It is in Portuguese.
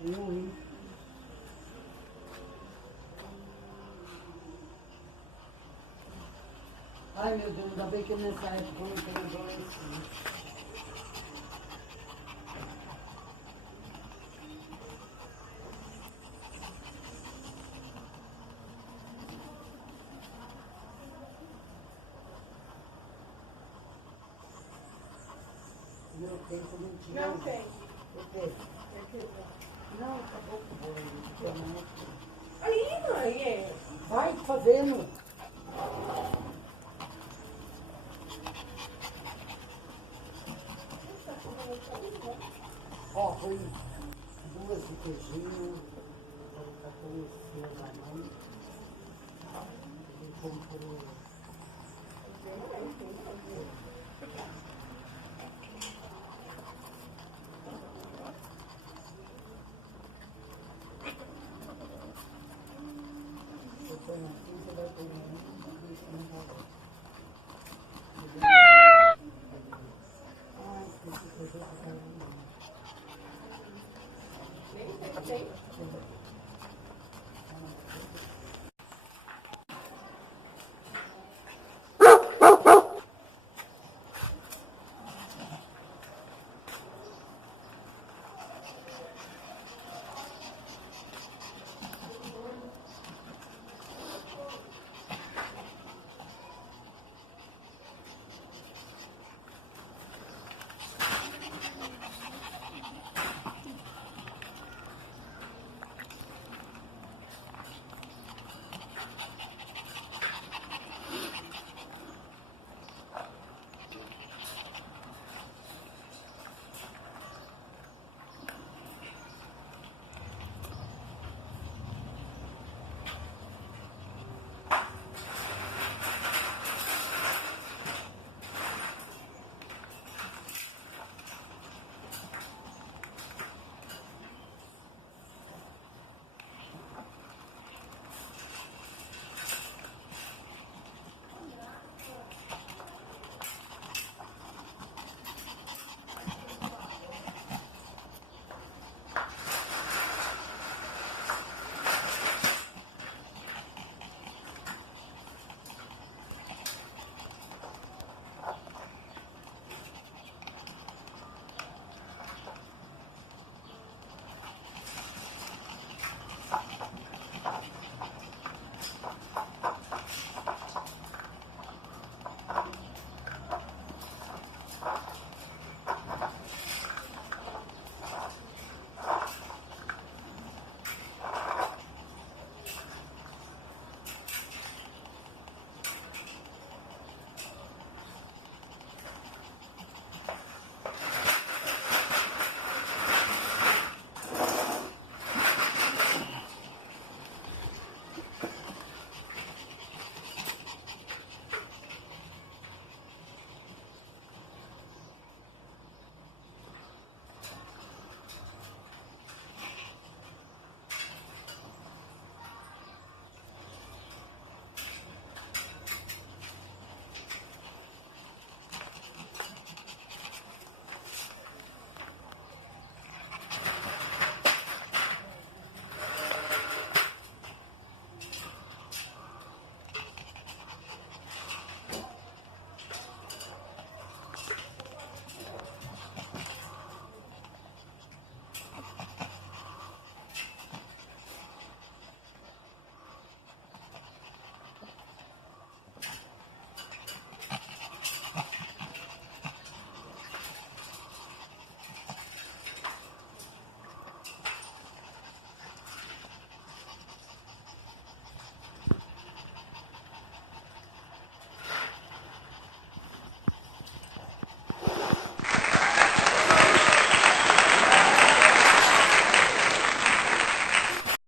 Uhum. Ai, meu Deus, ainda bem que nessa época eu não tenho dor assim. Meu tempo não tinha. Não tem. Eu tenho. Não, acabou com o bolo. Aí, mãe, é. Vai fazendo. Ó, foi duas de queijinho. Para conhecer a mãe. Ele comprou. Você põe assim, você vai pôr um, isso não vai dar. Ai, esqueci que eu vou ficar. Nem tem.